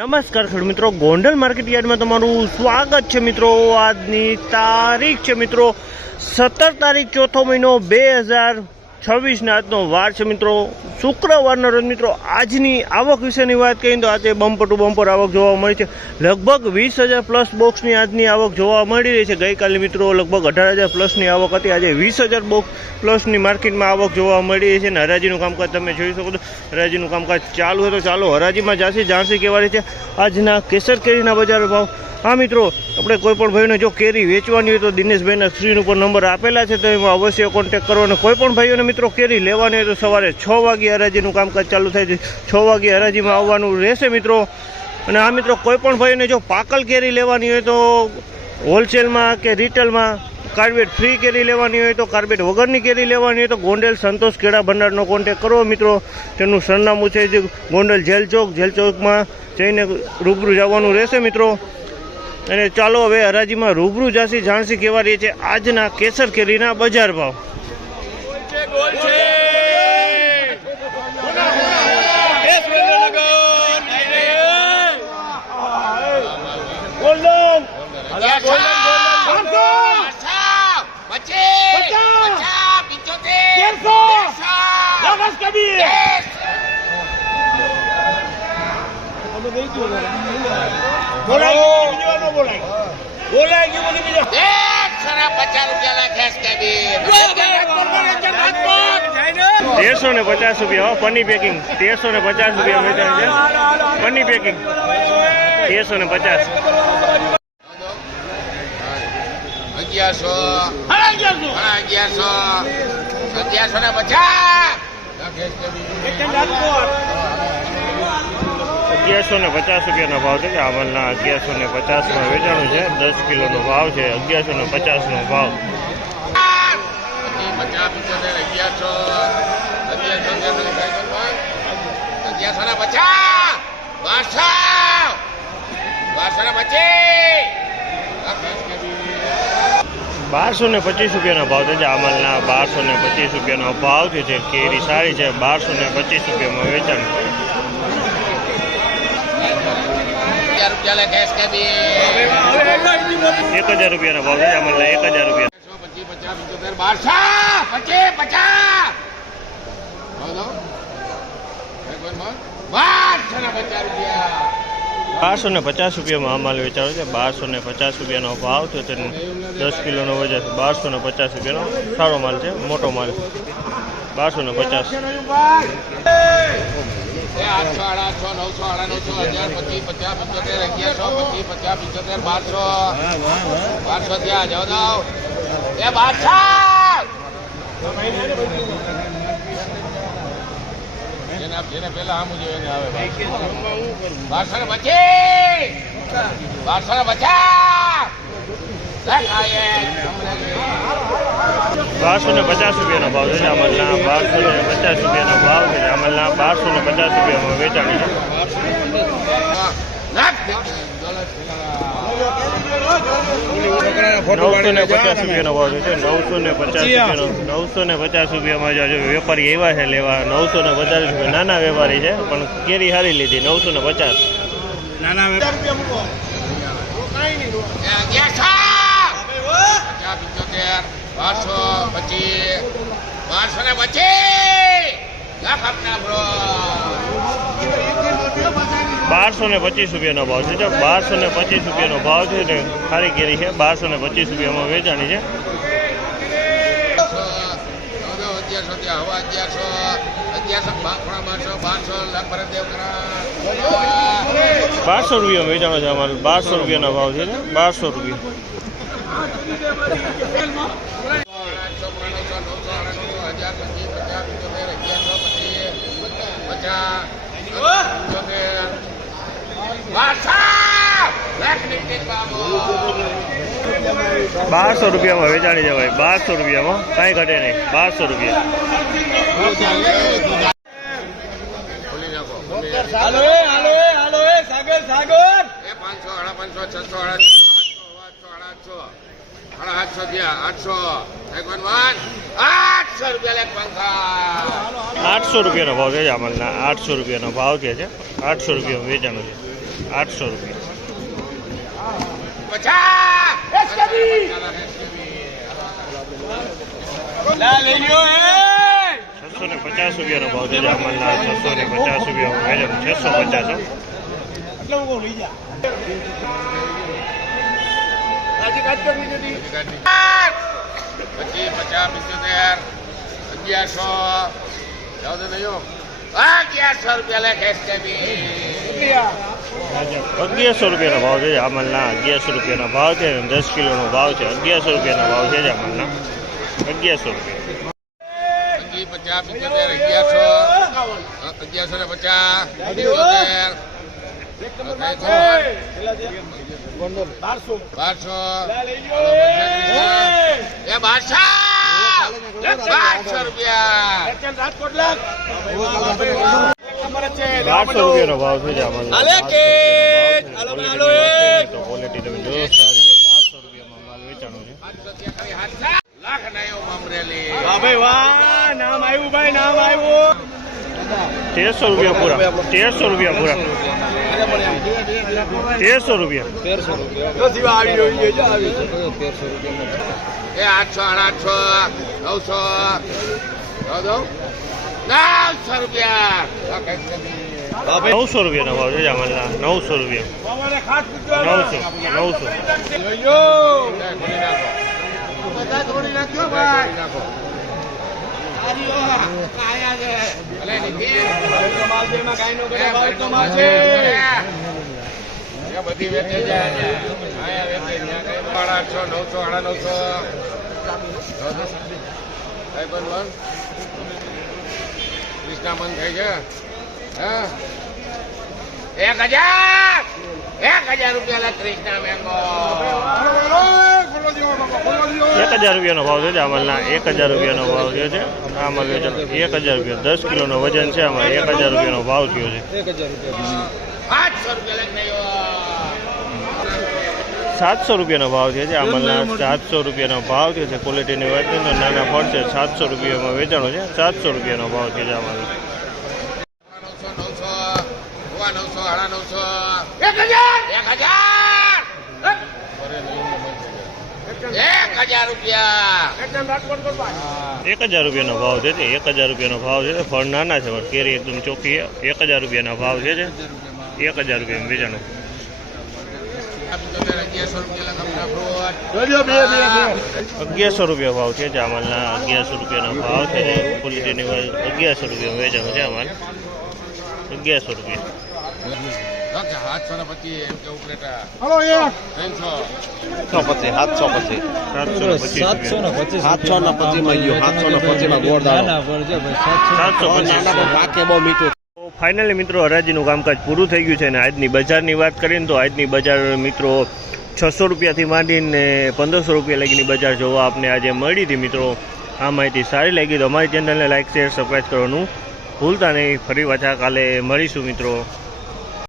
નમસ્કાર ખેડૂત મિત્રો, ગોંડલ માર્કેટ યાર્ડમાં તમારું સ્વાગત છે મિત્રો। આજની તારીખ છે મિત્રો 17 તારીખ ચોથો મહિનો 2026 આજનો વાર છે મિત્રો શુક્રવારનો રોજ। મિત્રો આજની આવક વિશેની વાત કરીએ તો આજે બમ્પર ટુ બમ્પર આવક જોવા મળી છે। લગભગ 20,000 પ્લસ બોક્સની આજની આવક જોવા મળી રહી છે। ગઈકાલે મિત્રો લગભગ 18,000 પ્લસની આવક હતી, આજે 20,000 બોક્સ પ્લસની માર્કેટમાં આવક જોવા મળી રહી છે। અને હરાજીનું કામકાજ તમે જોઈ શકો છો, હરાજીનું કામકાજ ચાલુ હોય તો ચાલો હરાજીમાં જાણસી કહેવાય છે આજના કેસર કેરીના બજાર ભાવ। હા મિત્રો, આપણે કોઈ પણ ભાઈને જો કેરી વેચવાની હોય તો દિનેશભાઈના સ્ક્રીન ઉપર નંબર આપેલા છે, તો એમાં અવશ્ય કોન્ટેક્ટ કરો। અને કોઈ પણ ભાઈઓને મિત્રો કેરી લેવાની હોય તો સવારે 6 વાગ્યે હરાજીનું કામકાજ ચાલુ થાય છે, 6 વાગ્યે હરાજીમાં આવવાનું રહેશે મિત્રો। અને આ મિત્રો કોઈ પણ ભાઈને જો પાકલ કેરી લેવાની હોય તો હોલસેલમાં કે રિટેલમાં કાર્બેટ ફ્રી કેરી લેવાની હોય તો કાર્બેટ વગરની કેરી લેવાની હોય તો ગોંડલ સંતોષ કેળા ભંડારનો કોન્ટેક્ટ કરો મિત્રો। તેનું સરનામું છે ગોંડલ જેલ ચોકમાં જઈને રૂબરૂ જવાનું રહેશે મિત્રો। અને ચાલો હવે હરાજીમાં રૂબરૂ જાણસી કહેવા રહી છે આજના કેસર કેરીના બજાર ભાવ। ₹1350 પની પેકિંગ, 1350 વેચાણ છે પની પેકિંગ, 1350। 1150 રૂપિયાનો ભાવ છે કે આમલના 1150માં વેચાણું છે। 10 કિલોનો ભાવ છે, 1150નો ભાવ। 1225 રૂપિયાનો ભાવ છે આમલના, 1225 રૂપિયાનો ભાવ છે। કેરી સારી છે, 1225 રૂપિયામાં વેચાણ। 1000 રૂપિયાનો ભાવ છે આમલના, 1000 રૂપિયા। 1250 રૂપિયામાં અમાલ વેચાણો છે, 1250 રૂપિયાનો ભાવ છે। 10 કિલોનો વજન, 1250 રૂપિયાનો સારો માલ છે, મોટો માલ, 1250। 1250 રૂપિયાનો ભાવ છે આમલના, 1250 રૂપિયાનો ભાવ છે આમલના, 1250 રૂપિયામાં વેચાણ છે। 950 રૂપિયાનો ભાવ છે, 950 રૂપિયામાં જો વેપારી એવા છે લેવા, 950 રૂપિયા નાના વેપારી છે પણ કેરી સારી લીધી, 950 નાના વેપારી। 1225 રૂપિયાનો ભાવ છે, 1225 રૂપિયાનો ભાવ છે। સારી કેરી છે, 1225 રૂપિયામાં વેચાણી છે। 1200 રૂપિયા વેચાણો છે અમારે, 1200 રૂપિયાનો ભાવ છે, 1200 રૂપિયા। 1200 રૂપિયામાં વેચાણી છે ભાઈ, 1200 રૂપિયામાં કાંઈ ઘટે નહીં, 1200 રૂપિયા। 800 રૂપિયાનો ભાવ છે આમલના, 800 રૂપિયાનો ભાવ છે, 800 રૂપિયા વેચાણું છે। 800 રૂપિયા. 650 રૂપિયાનો ભાવ છે જામલના. 650 રૂપિયા મેડમ 650. ₹1100 રૂપિયાનો ભાવ છે જામલના. 1100 રૂપિયાનો ભાવ છે. 10 કિલોનો ભાવ છે. 1100 રૂપિયાનો ભાવ છે જામલના. 1100 રૂપિયા. 1200 રૂપિયાનો ભાવ છે જામલના. ક્વોલિટી તમે જો સારી છે. 1200 રૂપિયામાં માલ વેચાણો છે. નામ આવ્યું ભાઈ, નામ આવ્યું. 1300 રૂપિયા પૂરા. 1300 રૂપિયા પૂરા. 1300 રૂપિયા. 900 રૂપિયાનો ભાવ છે જામલના. 900 રૂપિયા. 1000 રૂપિયા ક્રિષ્ના મેંગો. 1000 રૂપિયાનો ભાવ છે જામલના. 1000 રૂપિયાનો ભાવ થયો છે. આ માલ વેચાણ 1000 રૂપિયા. 10 કિલોનો વજન છે આમાં. 1000 રૂપિયાનો ભાવ થયો છે. 700 રૂપિયાનો ભાવ છે જામલના. 700 રૂપિયાનો ભાવ થયો છે. ક્વોલિટીની વાત કરીએ તો નાના ફળ છે. 700 રૂપિયામાં વેચાણો છે. 700 રૂપિયાનો ભાવ છે જામલના. 1000 રૂપિયા. 1000 રૂપિયાનો ભાવ છે. 1000 રૂપિયાનો ભાવ છે. ફળ નાના છે. કેરી એકદમ ચોખ્ખી છે. 1000 રૂપિયાનો ભાવ છે. 1000 રૂપિયામાં વેચાણો. 1100 રૂપિયા ભાવ છે જામલના. 1100 રૂપિયાનો ભાવ છે. ક્વોલિટીની 1100 રૂપિયા વેચાણો છે અમારે. 1100 રૂપિયા. 725 ફાઇનલી મિત્રો હરાજીનું કામકાજ પૂરું થઈ ગયું છે. અને આજની બજારની વાત કરીએ તો આજની બજાર મિત્રો 600 રૂપિયાથી માંડીને 1500 રૂપિયા લગીની બજાર જોવા આપને આજે મળી હતી. મિત્રો આ માહિતી સારી લાગી તો અમારી ચેનલને લાઇક શેર સબસ્ક્રાઈબ કરવાનું ભૂલતા નહીં. ફરી પાછા કાલે મળીશું મિત્રો.